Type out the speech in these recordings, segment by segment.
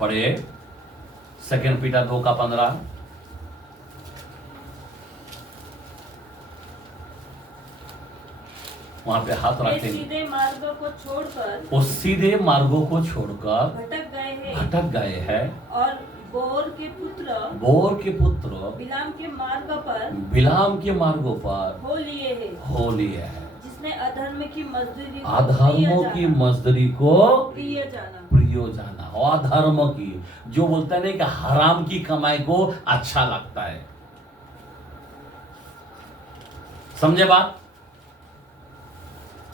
पढ़े 2 पीटर 2:15। वहां पे हाथ रखते सीधे मार्गों को छोड़कर, वो सीधे मार्गों को छोड़कर भटक गए हैं और बोर के पुत्र बिलाम के मार्गों पर हो लिए हैं जिसने अधर्म की मजदूरी को प्रिय जाना। अधर्म की, जो बोलते हैं कि हराम की कमाई को अच्छा लगता है। समझे बात?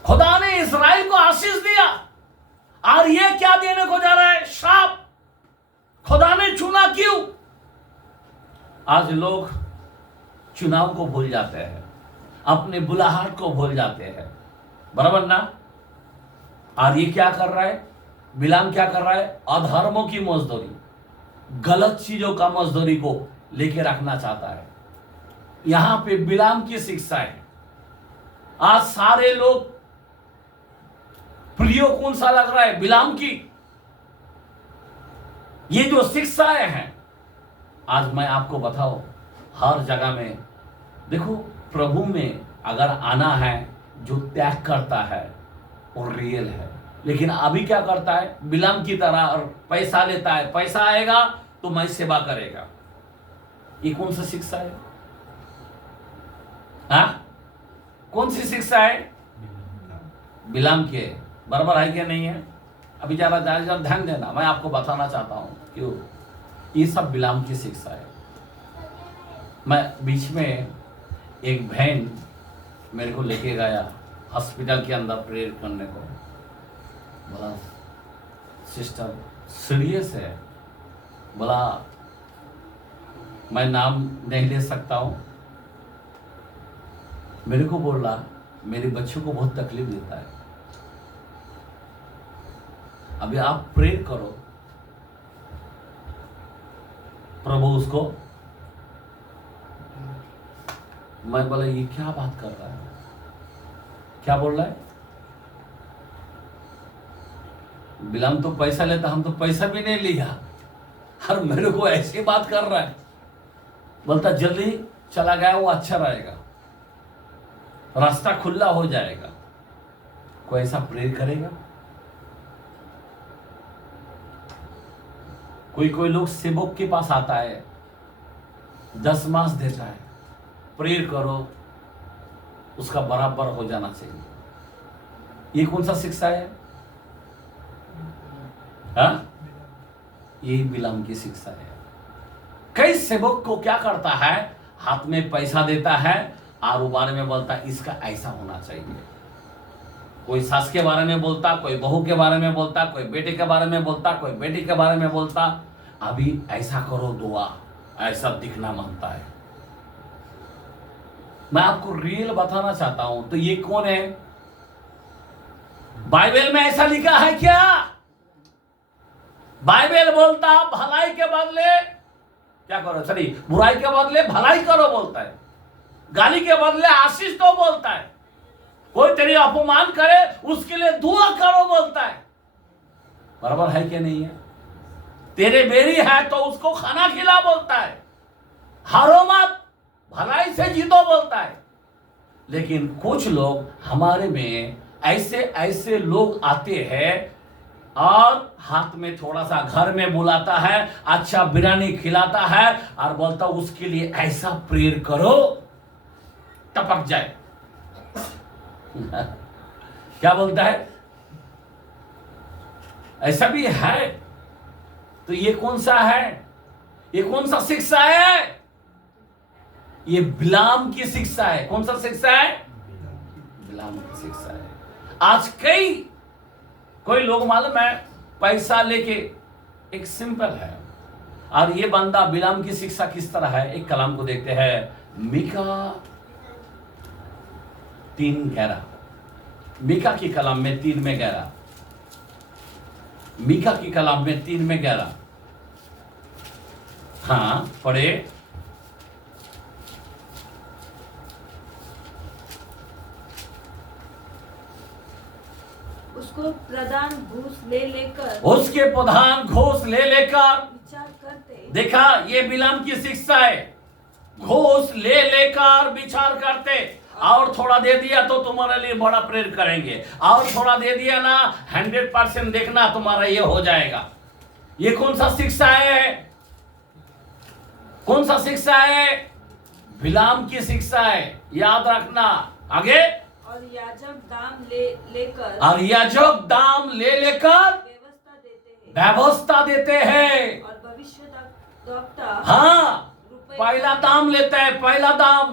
खुदा ने इस्राएल को आशीष दिया और ये क्या देने को जा रहा है? श्राप। खुदा ने चुना क्यों? आज लोग चुनाव को भूल जाते हैं, अपने बुलाहट को भूल जाते हैं, बराबर ना? और ये क्या कर रहा है? बिलाम क्या कर रहा है? अधर्मों की मजदूरी, गलत चीजों का मजदूरी को लेके रखना चाहता है। यहां पे बिलाम की शिक्षा है। आज सारे लोग प्रियो कौन सा लग रहा है? बिलाम की। ये जो शिक्षाएं हैं, आज मैं आपको बताऊं, हर जगह में देखो, प्रभु में अगर आना है, जो त्याग करता है वो रियल है। लेकिन अभी क्या करता है? बिलाम की तरह, और पैसा लेता है, पैसा आएगा तो मैं सेवा करेगा। ये कौन सी शिक्षा है? कौन सी शिक्षा है? बिलाम के बराबर है क्या? नहीं है? अभी जरा ध्यान देना, मैं आपको बताना चाहता हूं क्यों ये सब बिलाम की शिक्षा है। मैं बीच में एक बहन मेरे को लेके गया हॉस्पिटल के अंदर प्रेयर करने को। बोला सिस्टर सीरियस है। बोला मैं नाम नहीं ले सकता हूं। मेरे को बोल रहा मेरे बच्चों को बहुत तकलीफ देता है, अभी आप प्रेयर करो, प्रभु उसको। मैं बोला ये क्या बात कर रहा है? क्या बोल रहा है? बिलाम तो पैसा लेता, हम तो पैसा भी नहीं लिया, और मेरे को ऐसी बात कर रहा है। बोलता जल्दी चला गया, वो अच्छा रहेगा, रास्ता खुला हो जाएगा। कोई ऐसा प्रेयर करेगा? कोई लोग सेवक के पास आता है, 10 मास देता है, प्रेयर करो, उसका बराबर हो जाना चाहिए। ये कौन सा शिक्षा है? ये बिलाम की शिक्षा है। कई सेवक को क्या करता है? हाथ में पैसा देता है और वो बारे में बोलता है इसका ऐसा होना चाहिए। कोई सास के बारे में बोलता, कोई बहू के बारे में बोलता, कोई बेटे के बारे में बोलता, कोई बेटी के बारे में बोलता, अभी ऐसा करो दुआ, ऐसा दिखना मांगता है। मैं आपको रियल बताना चाहता हूं, तो ये कौन है? बाइबल में ऐसा लिखा है क्या? बाइबल बोलता भलाई के बदले क्या करो, सॉरी बुराई के बदले भलाई करो बोलता है, गाली के बदले आशीष दो बोलता है, कोई तेरी अपमान करे उसके लिए दुआ करो बोलता है। बराबर है कि नहीं है? तेरे बेरी है तो उसको खाना खिला बोलता है, हारो मत, भलाई से जीतो बोलता है। लेकिन कुछ लोग हमारे में ऐसे ऐसे लोग आते हैं और हाथ में थोड़ा सा घर में बुलाता है, अच्छा बिरयानी खिलाता है और बोलता उसके लिए ऐसा प्रेयर करो टपक जाए। क्या बोलता है? ऐसा भी है। तो ये कौन सा है? ये कौन सा शिक्षा है? ये बिलाम की शिक्षा है। कौन सा शिक्षा है? बिलाम की शिक्षा है। आज कोई लोग मालूम है पैसा लेके, एक सिंपल है, और ये बंदा बिलाम की शिक्षा किस तरह है? एक कलाम को देखते हैं, मीका 3:11। मीका की कलाम में 3:11। मीका की कलाम में 3:11। हाँ पढ़े। उसको प्रधान घूस ले लेकर उसके प्रधान घूस ले लेकर विचार करते। देखा, ये बिलाम की शिक्षा है। घूस ले लेकर विचार करते, और थोड़ा दे दिया तो तुम्हारे लिए बड़ा प्रेयर करेंगे, और थोड़ा दे दिया ना 100% देखना तुम्हारा ये हो जाएगा। ये कौन सा शिक्षा है? कौन सा शिक्षा है? बिलाम की शिक्षा है, याद रखना। आगे, और याजक दाम लेकर और याजक दाम ले लेकर व्यवस्था देते हैं। व्यवस्था देते हैं। और भविष्यद्वक्ता हाँ, रुपए पहला दाम लेता है, पहला दाम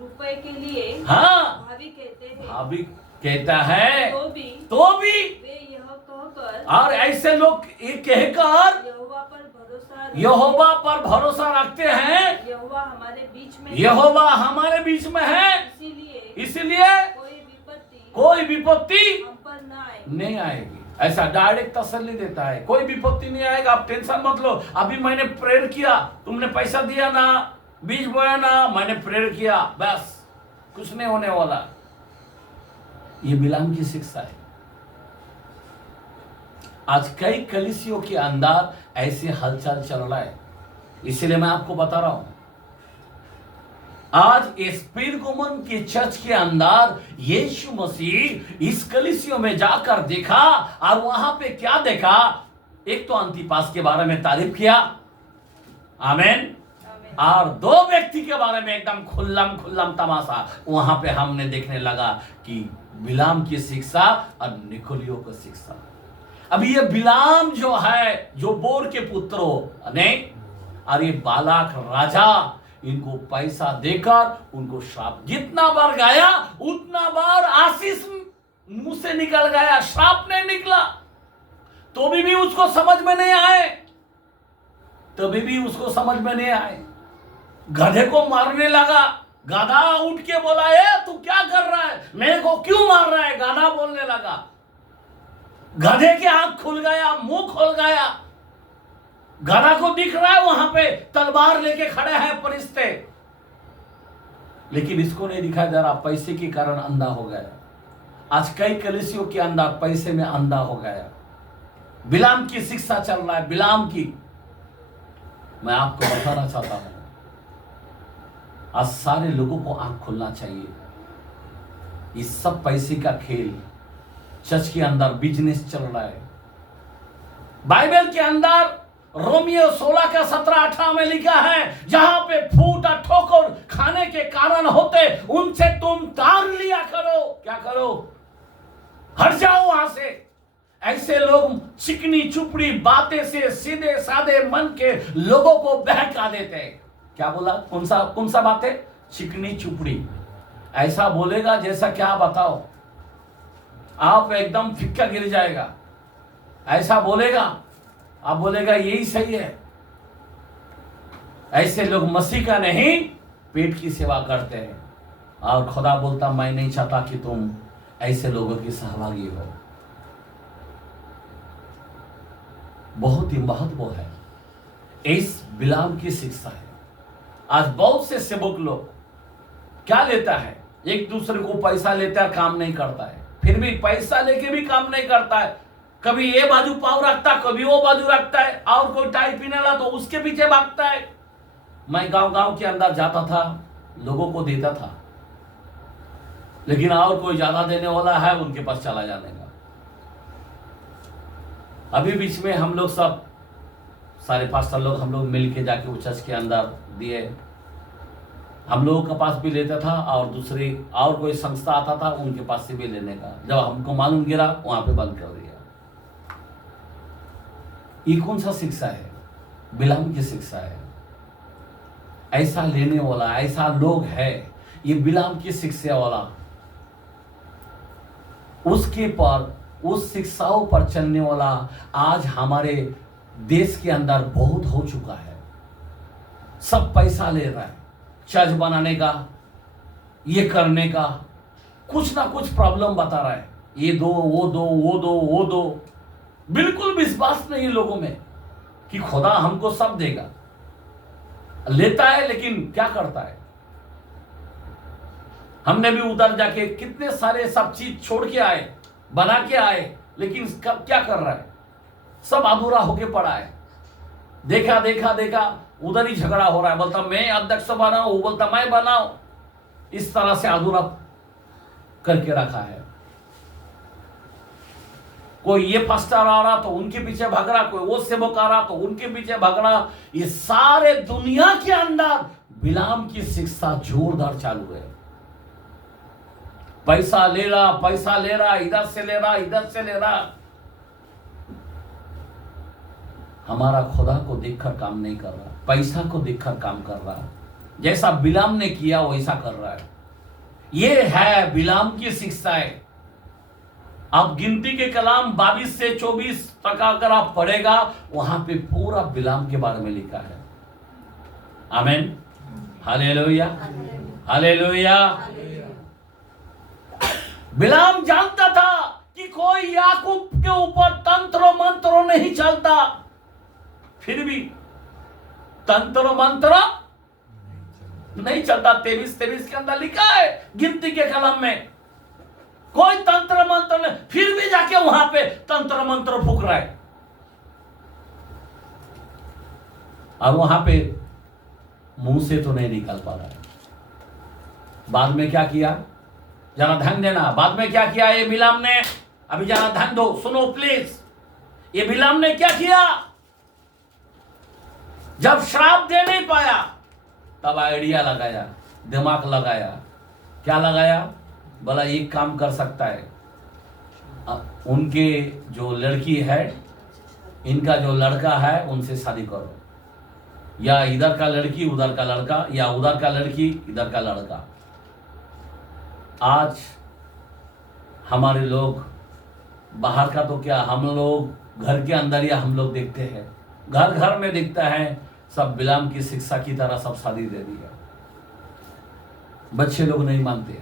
रुपए के लिए हाँ भावी कहते हैं। भाभी कहता है, तो भी वे यह कहकर और ऐसे लोग ये कहकर यहोवा पर भरोसा रखते हैं। यहोवा हमारे बीच में यहोवा हमारे बीच में है, इसलिए कोई विपत्ति हम पर न आए। नहीं आएगी। ऐसा डायरेक्ट तसल्ली देता है, कोई विपत्ति नहीं आएगा, आप टेंशन मत लो। अभी मैंने प्रेयर किया, तुमने पैसा दिया ना, बीज बोया ना, मैंने प्रेयर किया, बस कुछ नहीं होने वाला। ये बिलाम की शिक्षा है। आज कई कलीसियों के अंदर ऐसे हलचल चल रहा है, इसलिए मैं आपको बता रहा हूं। आज इस पेरगमुन के चर्च के अंदर यीशु मसीह इस कलीसियों में जाकर देखा, और वहां पे क्या देखा? एक तो अंतिपास के बारे में तारीफ किया, आमीन, और दो व्यक्ति के बारे में एकदम खुल्लम तमाशा वहां पे हमने देखने लगा कि बिलाम की शिक्षा और निकोलियो की शिक्षा। अब ये बिलाम जो है, जो बोर के पुत्रों ने, और ये बालाक राजा, इनको पैसा देकर उनको श्राप, जितना बार गाया उतना बार आशीष मुंह से निकल गया, श्राप नहीं निकला। तो भी उसको समझ में नहीं आए, तभी भी उसको समझ में नहीं आए। गधे को मारने लगा, गधा उठ के बोला, ए तू क्या कर रहा है, मेरे को क्यों मार रहा है? गधा बोलने लगा, गधे की आंख खुल गया, मुंह खुल गया, गधा को दिख रहा है वहां पे तलवार लेके खड़े हैं फरिश्ते, लेकिन इसको नहीं दिखाई दे रहा, पैसे के कारण अंधा हो गया। आज कई कलीसियों के अंदर पैसे में अंधा हो गया। बिलाम की शिक्षा चल रहा है, बिलाम की। मैं आपको बताना चाहता हूं, आज सारे लोगों को आंख खोलना चाहिए। इस सब पैसे का खेल, चर्च के अंदर बिजनेस चल रहा है। बाइबल के अंदर रोमियो 16 का 17-18 में लिखा है, जहां पे फूट और ठोकर खाने के कारण होते, उनसे तुम तार लिया करो। क्या करो? हट जाओ वहां से। ऐसे लोग चिकनी चुपड़ी बातें से सीधे साधे मन के लोगों को बहका देते हैं। क्या बोला? कौन सा बातें? चिकनी चुपड़ी। ऐसा बोलेगा जैसा क्या बताओ, आप एकदम फिक्का गिर जाएगा। ऐसा बोलेगा, आप बोलेगा यही सही है। ऐसे लोग मसीह का नहीं, पेट की सेवा करते हैं, और खुदा बोलता मैं नहीं चाहता कि तुम ऐसे लोगों की सहभागी हो। बहुत ही महत्व है इस बिलाम की शिक्षा है। आज बहुत से सेवक लोग क्या लेता है, एक दूसरे को पैसा लेता है, काम नहीं करता है, फिर भी पैसा लेके भी काम नहीं करता है। कभी ये बाजू पाव रखता, कभी वो बाजू रखता है, और कोई टाई पीने ला तो उसके पीछे भागता है। मैं गांव के अंदर जाता था, लोगों को देता था, लेकिन और कोई ज्यादा देने वाला है उनके पास चला जाने का। अभी बीच में हम लोग सब सारे पास्टर लोग हम लोग मिल के जाके चर्च के अंदर दिए। हम लोगों के पास भी लेता था, और दूसरे और कोई संस्था आता था उनके पास से भी लेने का। जब हमको मालूम गिरा, वहां पे बंद कर दिया। ये कौन सा शिक्षा है? बिलाम की शिक्षा है। ऐसा लेने वाला, ऐसा लोग है, ये बिलाम की शिक्षा वाला। उसके पर, उस शिक्षाओं पर चलने वाला आज हमारे देश के अंदर बहुत हो चुका है। सब पैसा ले रहा है, चर्च बनाने का, ये करने का, कुछ ना कुछ प्रॉब्लम बता रहा है, ये दो, वो दो, वो दो, वो दो। बिल्कुल विश्वास नहीं लोगों में कि खुदा हमको सब देगा। लेता है, लेकिन क्या करता है? हमने भी उधर जाके कितने सारे सब चीज छोड़ के आए, बना के आए, लेकिन कब क्या कर रहा है? सब अधूरा होके पड़ा है। देखा देखा देखा, उधर ही झगड़ा हो रहा है, बोलता मैं अध्यक्ष बनाऊं, वो बोलता मैं बनाऊं। इस तरह से अधूरा करके रखा है। कोई ये पास्टर आ रहा तो उनके पीछे भाग रहा, कोई वो सेवक आ रहा तो उनके पीछे भाग रहा। ये सारे दुनिया के अंदर बिलाम की शिक्षा जोरदार चालू है। पैसा ले रहा, इधर से ले रहा, इधर से ले रहा। हमारा खुदा को देखकर काम नहीं कर रहा, पैसा को देखकर काम कर रहा। जैसा बिलाम ने किया वैसा कर रहा है। ये है बिलाम की शिक्षा है। आप गिनती के कलाम 22 से 24 तक अगर आप पढ़ेगा, वहां पे पूरा बिलाम के बारे में लिखा है। आमीन, हालेलुया, हालेलुया। बिलाम जानता था कि कोई याकूब के ऊपर तंत्र मंत्र नहीं चलता, फिर भी तंत्र मंत्र नहीं चलता। 23 के अंदर लिखा है गिनती के कलम में, कोई तंत्र मंत्र नहीं, फिर भी जाके वहां पे तंत्र मंत्र फूक रहा है। और वहां पे मुंह से तो नहीं निकल पा रहा है। बाद में क्या किया, जरा ध्यान देना। बाद में क्या किया ये बिलाम ने, अभी जरा ध्यान दो, सुनो प्लीज। ये बिलाम ने क्या किया, जब श्राप दे नहीं पाया तब आइडिया लगाया, दिमाग लगाया। क्या लगाया, बोला एक काम कर सकता है, उनके जो लड़की है, इनका जो लड़का है उनसे शादी करो, या इधर का लड़की उधर का लड़का, या उधर का लड़की इधर का लड़का। आज हमारे लोग बाहर का तो क्या, हम लोग घर के अंदर या हम लोग देखते हैं, घर घर में दिखता है, सब बिलाम की शिक्षा की तरह सब शादी दे दिया। बच्चे लोग नहीं मानते,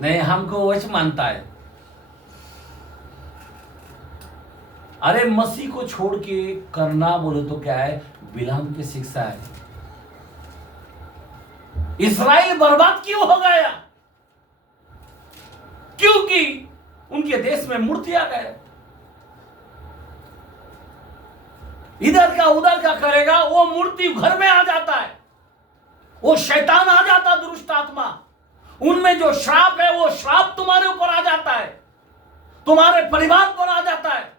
नहीं हमको वैसे मानता है। अरे मसीह को छोड़ के करना बोलो तो क्या है, बिलाम की शिक्षा है। इस्राएल बर्बाद क्यों हो गया, क्योंकि उनके देश में मूर्ति आ गए। इधर का उधर का करेगा, वो मूर्ति घर में आ जाता है, वो शैतान आ जाता, दुष्ट आत्मा। उनमें जो श्राप है वो श्राप तुम्हारे ऊपर आ जाता है, तुम्हारे परिवार पर आ जाता है।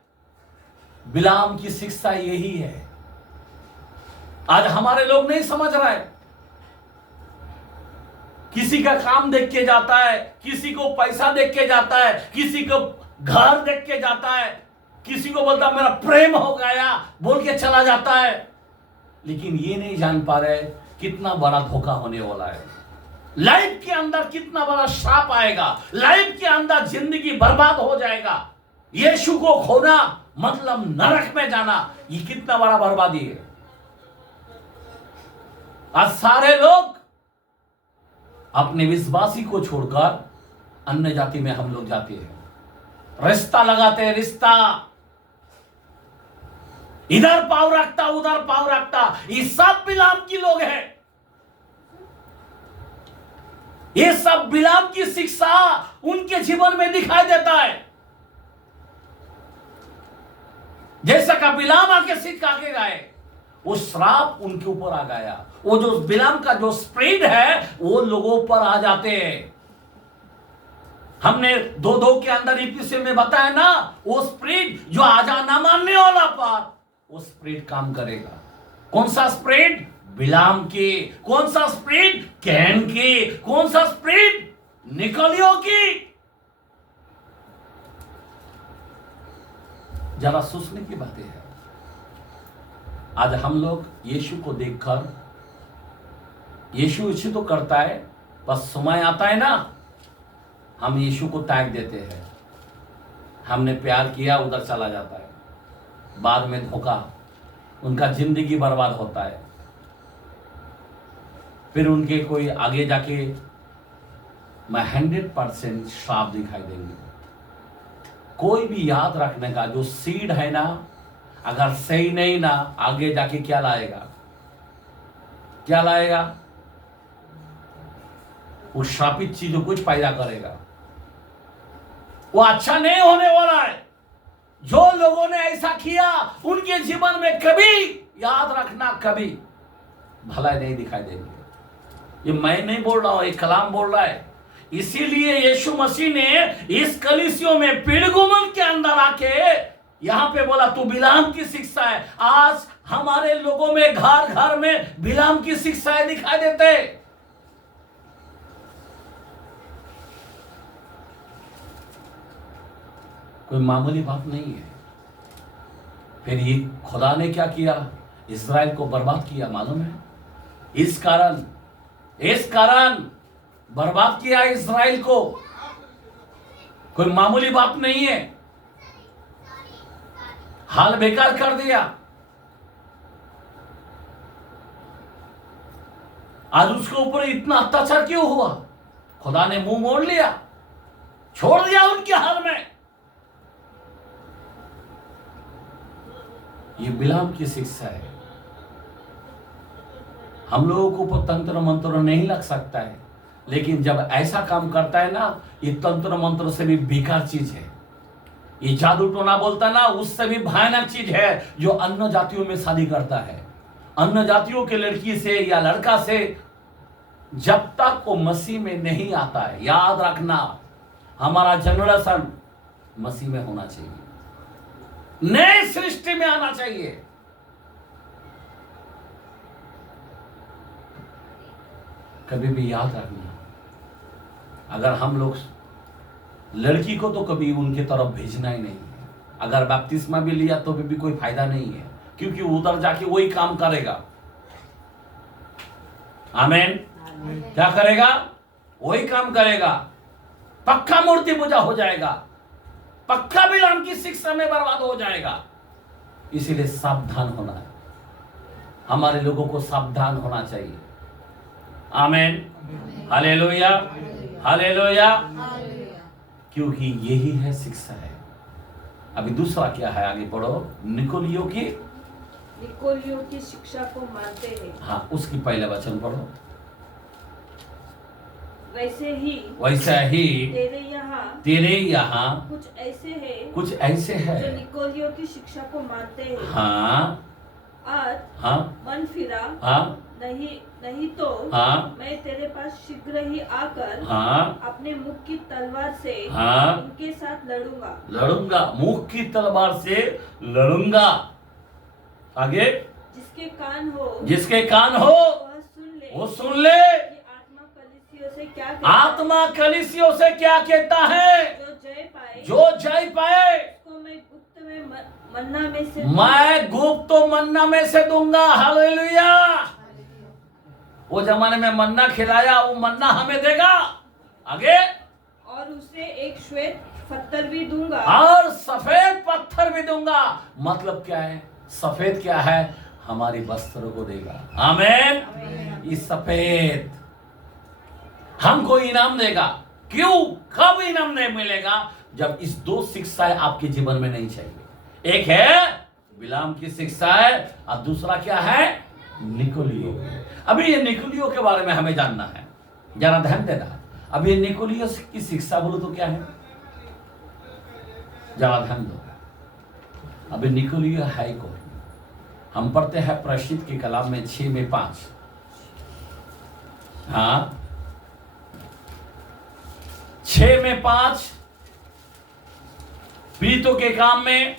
बिलाम की शिक्षा यही है। आज हमारे लोग नहीं समझ रहा है। किसी का काम देख के जाता है, किसी को पैसा देख के जाता है, किसी को घर देख के जाता है, किसी को बोलता मेरा प्रेम हो गया बोल के चला जाता है। लेकिन ये नहीं जान पा रहे कितना बड़ा धोखा होने वाला है, लाइफ के अंदर कितना बड़ा श्राप आएगा, लाइफ के अंदर जिंदगी बर्बाद हो जाएगा। यीशु को खोना मतलब नरक में जाना, ये कितना बड़ा बर्बादी है। आज सारे लोग अपने विश्वासी को छोड़कर अन्य जाति में हम लोग जाते हैं, रिश्ता लगाते हैं, रिश्ता इधर पाव रखता उधर पाव रखता। ये सब बिलाम की लोग हैं, ये सब बिलाम की शिक्षा उनके जीवन में दिखाई देता है। जैसा का बिलाम आके सिखा के गए, वो श्राप उनके ऊपर आ गया। वो जो बिलाम का जो स्प्रिट है वो लोगों पर आ जाते हैं। हमने 2:2 के अंदर एपिसोड में बताया ना, वो स्प्रिट जो आजा ना मानने वाला पर वो स्प्रिट काम करेगा। कौन सा स्प्रिट, बिलाम के। कौन सा स्प्रिट, कैन के। कौन सा स्प्रिट, निकलियो की। जरा सोचने की बातें हैं। आज हम लोग यीशु को देखकर, यीशु तो करता है, बस समय आता है ना हम यीशु को टैग देते हैं, हमने प्यार किया उधर चला जाता है, बाद में धोखा, उनका जिंदगी बर्बाद होता है। फिर उनके कोई आगे जाके मैं 100% श्राप दिखाई देंगे। कोई भी याद रखने का जो सीड है ना, अगर सही नहीं ना, आगे जाके क्या लाएगा, क्या लाएगा, वो श्रापित चीजों कुछ पैदा करेगा। वो अच्छा नहीं होने वाला है। जो लोगों ने ऐसा किया उनके जीवन में कभी, याद रखना, कभी भलाई नहीं दिखाई देंगे। ये मैं नहीं बोल रहा हूं, ये कलाम बोल रहा है। इसीलिए यीशु मसीह ने इस कलीसियों में पीढ़गुमन के अंदर आके यहां पे बोला तू बिलाम की शिक्षा है। आज हमारे लोगों में घर घर में बिलाम की शिक्षाएं दिखाई देते। कोई मामूली बात नहीं है। फिर ये खुदा ने क्या किया? इस्राएल को बर्बाद किया, मालूम है? इस कारण बर्बाद किया इस्राएल को। कोई मामूली बात नहीं है। हाल बेकार कर दिया। आज उसके ऊपर इतना अत्याचार क्यों हुआ? खुदा ने मुंह मोड़ लिया, छोड़ दिया उनके हाल में। ये बिलाम की शिक्षा है। हम लोगों को ऊपर तंत्र मंत्र नहीं लग सकता है, लेकिन जब ऐसा काम करता है ना, ये तंत्र मंत्र से भी बेकार चीज है। ये जादू टोना बोलता ना, उससे भी भयानक चीज है जो अन्य जातियों में शादी करता है। अन्य जातियों के लड़की से या लड़का से जब तक वो मसीह में नहीं आता है, याद रखना, हमारा जनरेशन मसीह में होना चाहिए, नए सृष्टि में आना चाहिए। कभी भी याद रखना, अगर हम लोग लड़की को तो कभी उनके तरफ भेजना ही नहीं है। अगर बपतिस्मा भी लिया तो भी कोई फायदा नहीं है, क्योंकि उधर जाके वही काम करेगा। आमीन। क्या करेगा? वही काम करेगा। पक्का मूर्ति पूजा हो जाएगा, पक्का बिलाम की शिक्षा में बर्बाद हो जाएगा। इसीलिए सावधान होना है, हमारे लोगों को सावधान होना चाहिए। आमीन। Hallelujah, hallelujah. क्योंकि यही है शिक्षा है। अभी दूसरा क्या है, आगे पढ़ो। निकोलियों की शिक्षा को मानते हैं। हाँ, उसकी पहले वचन पढ़ो। वैसे ही तेरे यहाँ कुछ ऐसे है जो निकोलियों की शिक्षा को मानते हैं। हाँ हाँ, मन फिरा। हाँ, नहीं तो हाँ, मैं तेरे पास शीघ्र ही आकर हाँ, अपने मुख की तलवार से हाँ, उनके साथ लड़ूंगा। मुख की तलवार से लड़ूंगा। आगे, जिसके कान हो वो सुन ले आत्मा कलीसियों से क्या कहता है। जो जय पाए मैं गुप्त मन्ना में से दूंगा। हालेलुया। वो जमाने में मन्ना खिलाया, वो मन्ना हमें देगा। आगे, और उसे एक श्वेत पत्थर भी दूंगा। और सफेद पत्थर भी दूंगा। मतलब क्या है? सफेद क्या है? हमारी वस्त्रों को देगा। आमीन। इस सफेद हमको इनाम देगा। क्यों? कब इनाम नहीं मिलेगा? जब इस दो शिक्षाएं आपके जीवन में नहीं चाहिए। एक है बिलाम की शिक्षा है, और दूसरा क्या है? निकोलियों। अभी ये निकोलियों के बारे में हमें जानना है, जरा ध्यान देना। अब ये निकोलियों की शिक्षा बोलो तो क्या है, जरा ध्यान दो। अभी निकोलियो है कौन? हम पढ़ते हैं प्रसिद्ध की कलाम में 6:5। हाँ, 6:5 पीड़ितों के काम में।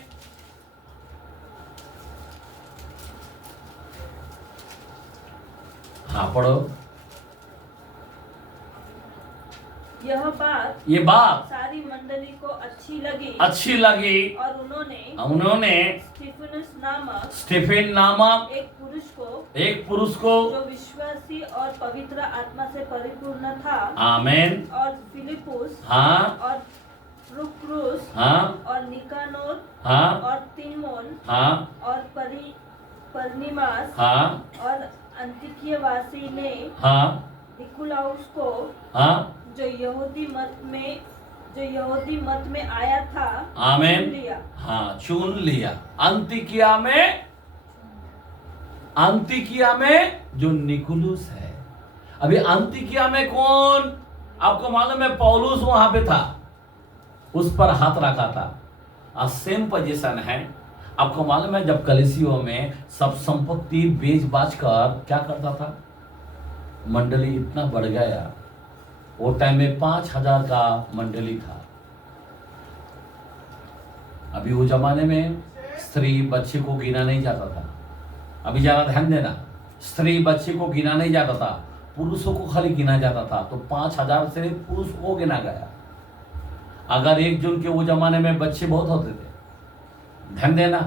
हाँ, पढ़ो। ये बात सारी मंडली को अच्छी लगी और उन्होंने स्टीफन नामक एक पुरुष को जो विश्वासी और पवित्र आत्मा से परिपूर्ण था। आमीन। और फिलिपुस, हाँ, और प्रुक्रुस, हाँ, और निकानोर, हाँ, और तिमोन, हाँ, और परनिमास, हाँ, और अंतिकियावासी ने हाँ, निकुलाउस को, हाँ, जो यहूदी मत में आया था, आमीन, चुन लिया। हाँ, चुन लिया। अंतिकिया में जो निकुलुस है। अभी अंतिकिया में कौन? आपको मालूम है, पौलुस वहां पे था। उस पर हाथ रखा था। और सेम पोजीशन है। आपको मालूम है जब कलीसियों में सब संपत्ति बेच बाच कर क्या करता था, मंडली इतना बढ़ गया। वो टाइम में 5,000 का मंडली था। अभी वो जमाने में स्त्री बच्चे को गिना नहीं जाता था। अभी जरा ध्यान देना, स्त्री बच्चे को गिना नहीं जाता था, पुरुषों को खाली गिना जाता था। तो 5,000 से पुरुष को गिना गया। अगर एक जन के वो जमाने में बच्चे बहुत होते थे, ध्यान देना,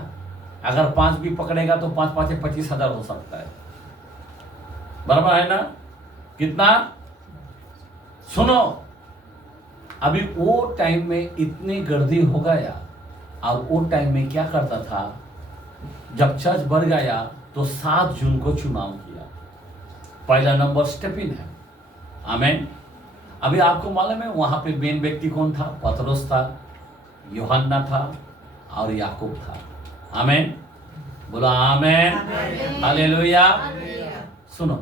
अगर 5 भी पकड़ेगा तो 5 5 25,000 हो सकता है। बराबर है ना? कितना? सुनो, अभी वो टाइम में इतनी गर्दी हो गया। और वो टाइम में क्या करता था, जब चर्च बढ़ गया तो 7 जून को चुनाव किया। पहला नंबर स्टेपिन है। आमेन। अभी आपको मालूम है वहां पे मेन व्यक्ति कौन था? पतरस था, यूहन्ना था और याकूब था। आमेन। बोलो आमेन, हालेलुया। सुनो,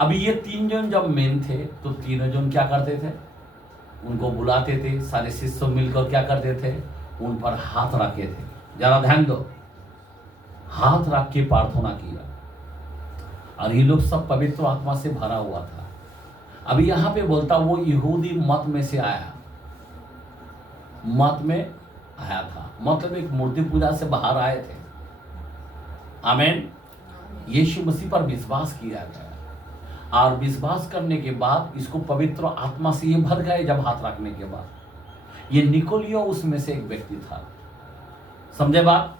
अभी ये 3 जन जब मेन थे तो तीनों जन क्या करते थे? उनको बुलाते थे, सारे शिष्य मिलकर क्या करते थे? उन पर हाथ रखे थे। जरा ध्यान दो, हाथ रख के प्रार्थना किया। और ये लोग सब पवित्र आत्मा से भरा हुआ था। अभी यहां पे बोलता वो यहूदी मत में से आया, मत में आया था, मतलब एक मूर्ति पूजा से बाहर आए थे। आमीन। यीशु मसीह पर विश्वास किया गया और विश्वास करने के बाद इसको पवित्र आत्मा से ये भर गए। जब हाथ रखने के बाद ये निकोलियो उसमें से एक व्यक्ति था। समझे बात?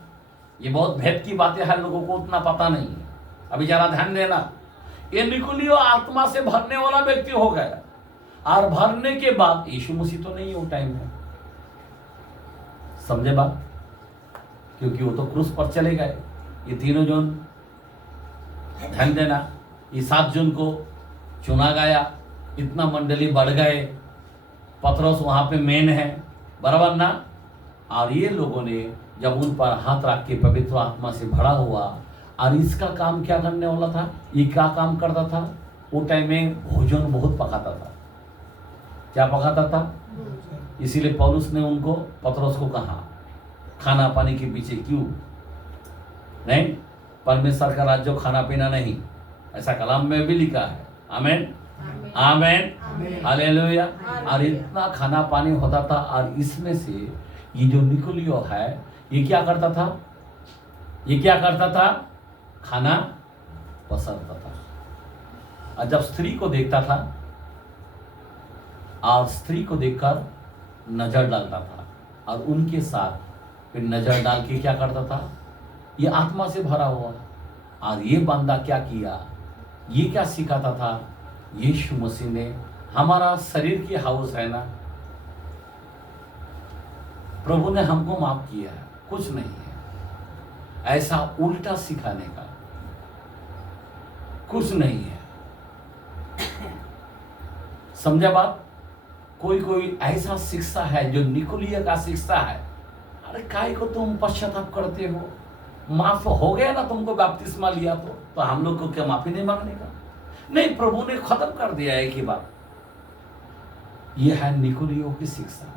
ये बहुत भेद की बातें हैं, लोगों को उतना पता नहीं है। अभी जरा ध्यान देना, ये निकोलियो आत्मा से भरने वाला व्यक्ति हो गया। और भरने के बाद यीशु मसीह तो नहीं है वो टाइम में, समझे बात? क्योंकि वो तो क्रूस पर चले गए। ये तीनों जन, ध्यान देना, ये 7 जन को चुना गया। इतना मंडली बढ़ गए। पतरस वहां पे मेन है, बराबर ना? और ये लोगों ने जब उन पर हाथ रख के पवित्र आत्मा से भरा हुआ। और इसका काम क्या करने वाला था? ये क्या काम करता था? वो टाइम में भोजन बहुत पकाता था। क्या पकाता था? इसीलिए पौलुस ने उनको, पतरस को कहा, खाना पानी के पीछे क्यों? नहीं, परमेश्वर का राज्य खाना पीना नहीं, ऐसा कलाम में भी लिखा है। आमीन, आमीन, हालेलुया। और इतना खाना पानी होता था। और इसमें से ये जो निकोलियो है, ये क्या करता था? ये क्या करता था? खाना पसंद था। और जब स्त्री को देखता था और स्त्री को देखकर नजर डालता था और उनके साथ फिर नजर डाल के क्या करता था? ये आत्मा से भरा हुआ। और ये बंदा क्या किया? ये क्या सिखाता था? यीशु मसीह ने, हमारा शरीर की हाउस है ना, प्रभु ने हमको माफ किया है, कुछ नहीं है। ऐसा उल्टा सिखाने का कुछ नहीं है। समझा बात? कोई कोई ऐसा शिक्षा है जो निकोलिया का शिक्षा है। अरे काय को तुम पश्चाताप करते हो? माफ हो गया ना तुमको, बपतिस्मा लिया तो हम लोग को क्या माफी नहीं मांगने का? नहीं, प्रभु ने खत्म कर दिया एक ही बार। यह है निकोलियो की शिक्षा।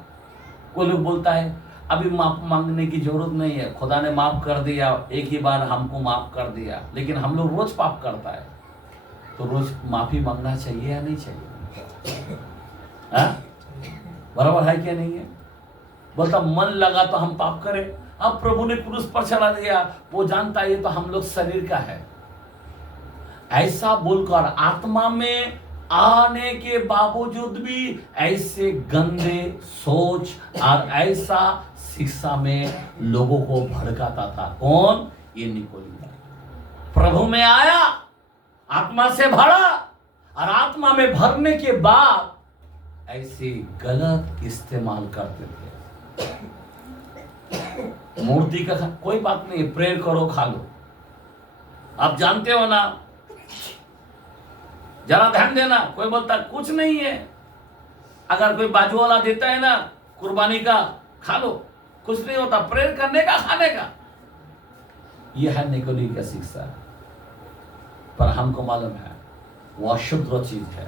कोई लोग बोलता है अभी माफ मांगने की जरूरत नहीं है, खुदा ने माफ कर दिया, एक ही बार हमको माफ कर दिया। लेकिन हम लोग रोज पाप करता है, तो रोज माफी मांगना चाहिए या नहीं चाहिए? बराबर है क्या नहीं है? बोलता मन लगा तो हम पाप करें। अब प्रभु ने क्रूस पर चला दिया, वो जानता है ये तो हम लोग शरीर का है। ऐसा बोलकर आत्मा में आने के बावजूद भी ऐसे गंदे सोच और ऐसा शिक्षा में लोगों को भड़काता था। कौन? ये निकोलिया। प्रभु में आया, आत्मा से भरा, और आत्मा में भरने के बाद ऐसे गलत इस्तेमाल करते थे। मूर्ति का कोई बात नहीं, प्रेयर करो, खा लो। आप जानते हो ना, जरा ध्यान देना, कोई बोलता कुछ नहीं है। अगर कोई बाजू वाला देता है ना कुर्बानी का, खा लो, कुछ नहीं होता, प्रेयर करने का, खाने का। यह है निकोलिया का शिक्षा। पर हमको मालूम है वो अशुद्ध चीज है।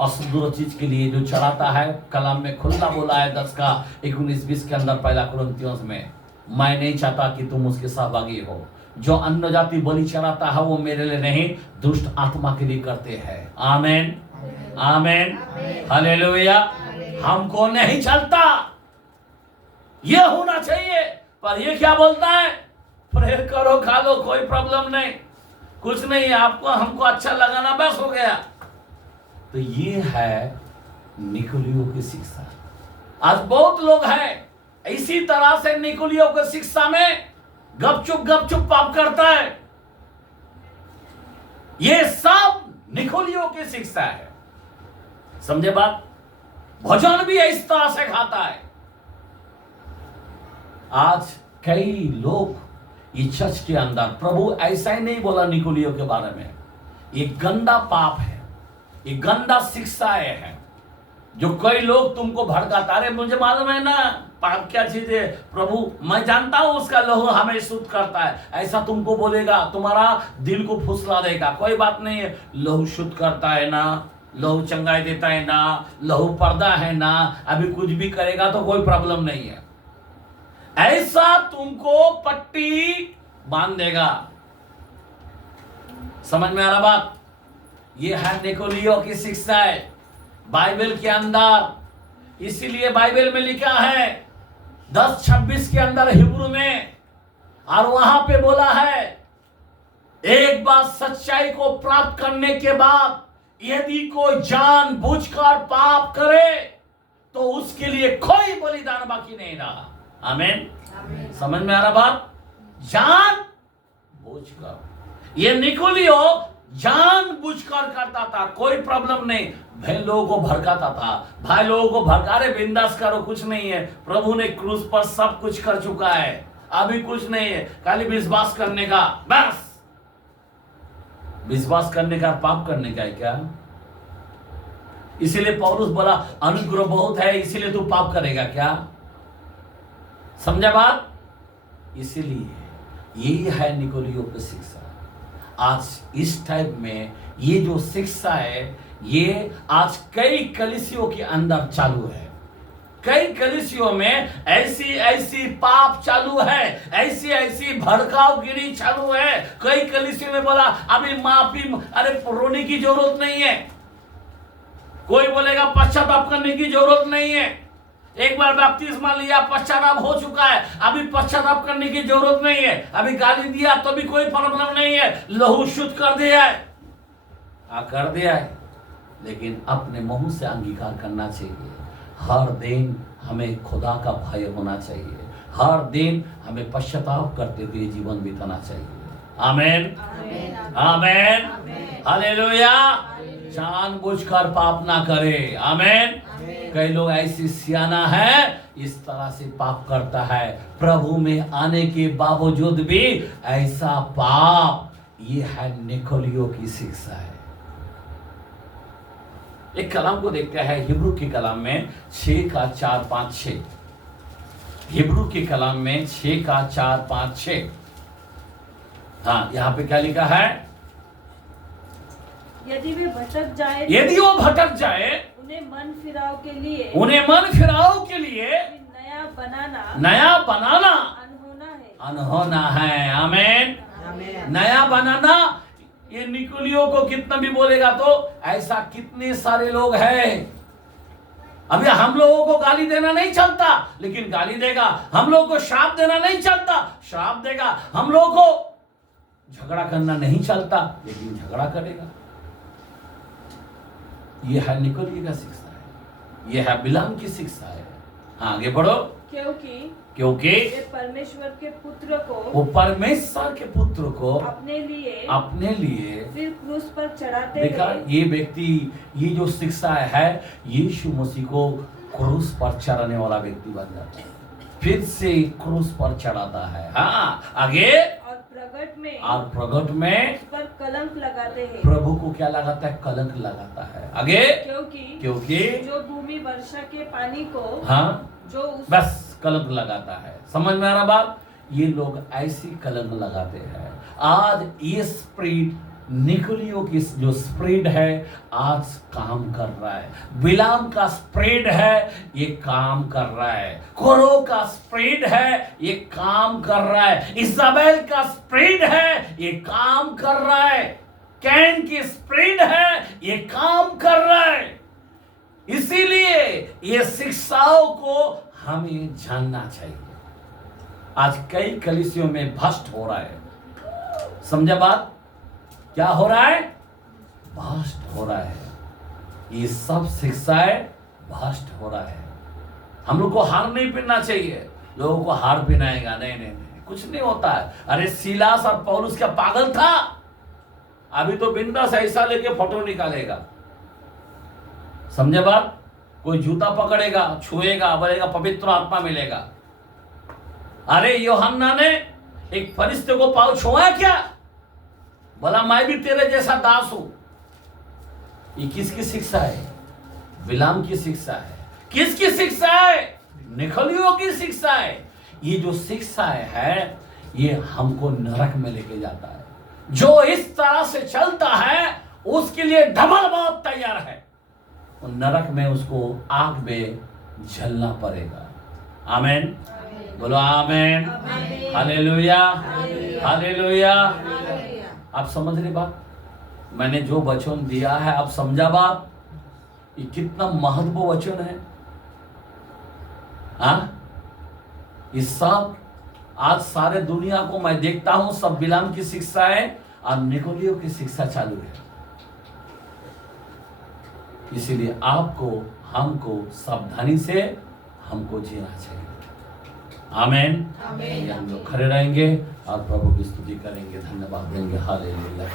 अशुद्ध चीज के लिए जो चढ़ाता है, कलाम में खुला बोला है 10 का 19-20 के अंदर, पहला कुरिन्थियों में, मैं नहीं चाहता कि तुम उसके सहभागी हो। जो अन्य जाति बलि चढ़ाता है वो मेरे लिए नहीं, दुष्ट आत्मा के लिए करते हैं। आमेन, आमेन, हालेलुया। हमको नहीं चलता, ये होना चाहिए। पर ये क्या बोलता है, प्रेयर करो, खा लो, कोई प्रॉब्लम नहीं, कुछ नहीं, आपको हमको अच्छा लगाना बस हो गया। तो ये है निकोलियों की शिक्षा। आज बहुत लोग हैं इसी तरह से निकोलियों की शिक्षा में गपचुप पाप करता है। ये सब निकोलियों की शिक्षा है, समझे बात। भोजन भी इस तरह से खाता है। आज कई लोग ये चर्च के अंदर, प्रभु ऐसा ही नहीं बोला निकोलियों के बारे में, ये गंदा पाप है, ये गंदा शिक्षाएं है जो कई लोग तुमको भड़काता। अरे मुझे मालूम है ना पाप क्या चीज है, प्रभु मैं जानता हूं उसका लहू हमें शुद्ध करता है, ऐसा तुमको बोलेगा, तुम्हारा दिल को फुसला देगा। कोई बात नहीं है, लहू शुद्ध करता है ना, लहू चंगाई देता है ना, लहू पर्दा है ना, अभी कुछ भी करेगा तो कोई प्रॉब्लम नहीं है, ऐसा तुमको पट्टी बांध देगा। समझ में आ रहा बात। ये है निकोलियों की शिक्षा है बाइबल के अंदर। इसीलिए बाइबल में लिखा है 10:26 के अंदर हिब्रू में, और वहां पे बोला है एक बार सच्चाई को प्राप्त करने के बाद यदि कोई जानबूझकर पाप करे तो उसके लिए कोई बलिदान बाकी नहीं रहा। आमीन, समझ में आ रहा बात। जानबूझकर, ये निकोलियो जानबूझकर करता था, कोई प्रॉब्लम नहीं। भाई लोगों को भड़काता था, भाई लोगों को भड़का रहे, बिंदास करो, कुछ नहीं है, प्रभु ने क्रूस पर सब कुछ कर चुका है, अभी कुछ नहीं है, खाली विश्वास करने का, बस विश्वास करने का, पाप करने का है क्या। इसीलिए पौलुस बोला अनुग्रह बहुत है, इसीलिए तू पाप करेगा क्या। समझा बात। इसीलिए यही है निकोलियों की शिक्षा। आज इस टाइप में ये जो शिक्षा है, ये आज कई कलीसियों के अंदर चालू है। कई कलीसियों में ऐसी ऐसी पाप चालू है, ऐसी ऐसी भड़काऊगिरी चालू है। कई कलीसियों में बोला अभी माफी, अरे रोने की जरूरत नहीं है। कोई बोलेगा पश्चाताप करने की जरूरत नहीं है, एक बार बपतिस्मा लिया, पश्चाताप हो चुका है, अभी पश्चाताप करने की जरूरत नहीं है। अभी गाली दिया तो भी कोई प्रॉब्लम नहीं है, लहू शुद्ध कर दिया है, कर दिया है। लेकिन अपने मुंह से अंगीकार करना चाहिए। हर दिन हमें खुदा का भय होना चाहिए, हर दिन हमें पश्चाताप करते हुए जीवन बिताना चाहिए। आमीन, आमीन, हालेलुया। जानबूझकर पाप ना करे। आमीन। कई लोग ऐसी सियाना है, इस तरह से पाप करता है, प्रभु में आने के बावजूद भी ऐसा पाप। ये है निकोलियों की शिक्षा है। एक कलाम को देखते हैं, हिब्रू की कलाम में 6:4-5-6। हिब्रू की कलाम में 6:4-5-6। हाँ, यहाँ पे क्या लिखा है, यदि वे भटक जाए, यदि वो भटक जाए, उन्हें मन फिराव के लिए, उन्हें मन फिराव के लिए नया बनाना अनहोना है, अनहोना है। आमीन। नया बनाना, ये निकोलियों को कितना भी बोलेगा तो ऐसा कितने सारे लोग हैं। अभी हम लोगों को गाली देना नहीं चलता, लेकिन गाली देगा। हम लोगों को श्राप देना नहीं चलता, श्राप देगा। हम लोगों को झगड़ा करना नहीं चलता, लेकिन झगड़ा करेगा। यह है निकोलियों का शिक्षा है, यह है बिलाम की शिक्षा है। आगे बढ़ो। क्योंकि वे परमेश्वर के पुत्र को, वो परमेश्वर के पुत्र को अपने लिए फिर क्रूस पर चढ़ाते देखा। ये व्यक्ति, ये जो शिक्षा है, यीशु मसीह को क्रूस पर चढ़ाने वाला व्यक्ति बन जाता है, फिर से क्रूस पर चढ़ाता है। हाँ, आगे। और प्रगट में उस पर कलंक लगाते हैं। प्रभु को क्या लगाता है, कलंक लगाता है। आगे। क्योंकि जो भूमि वर्षा के पानी को, हाँ, जो बस कलंक लगाता है। समझ में आ रहा बात। ये लोग ऐसी कलंक लगाते हैं। आज ये स्पिरिट निकोलियो की जो स्प्रेड है आज काम कर रहा है, बिलाम का स्प्रेड है ये काम कर रहा है, कोरो का स्प्रेड है ये काम कर रहा है, इसाबेल का स्प्रेड है ये काम कर रहा है, कैन की स्प्रेड है ये काम कर रहा है। इसीलिए ये शिक्षाओं को हमें जानना चाहिए। आज कई कलीसियों में भ्रष्ट हो रहा है, समझा बात? क्या हो रहा है? भ्रष्ट हो रहा है। ये सब शिक्षाएं भ्रष्ट हो रहा है। हम लोग को हार नहीं पहनना चाहिए। लोगों को हार पहनाएगा, नहीं नहीं नहीं, कुछ नहीं होता है। अरे सीलास और पौलुस क्या पागल था? अभी तो बिंदास ऐसा लेके फोटो निकालेगा, समझे बात? कोई जूता पकड़ेगा, छुएगा, बोलेगा पवित्र आत्मा मिलेगा। अरे यूहन्ना ने एक फरिश्ते को पाँव छुआ क्या? बोला मैं भी तेरे जैसा दास हूं। ये किसकी शिक्षा है? बिलाम की शिक्षा है। किसकी शिक्षा है? निकोलियो की शिक्षा है। ये जो शिक्षा है ये हमको नरक में लेके जाता है। जो इस तरह से चलता है उसके लिए डबल मौत तैयार है। और नरक में उसको आग में जलना पड़ेगा। आमीन, बोलो आमीन, हालेलुया, हालेलुया। आप समझ रहे बात? मैंने जो वचन दिया है आप समझा बात? ये कितना महत्व वचन है। ये सब आज सारे दुनिया को मैं देखता हूं, सब बिलाम की शिक्षा है और निकोलियो की शिक्षा चालू है। इसीलिए आपको हमको सावधानी से हमको जीना चाहिए। आमीन। हम लोग खड़े रहेंगे और प्रभु की स्तुति करेंगे, धन्यवाद देंगे। हालेलुया।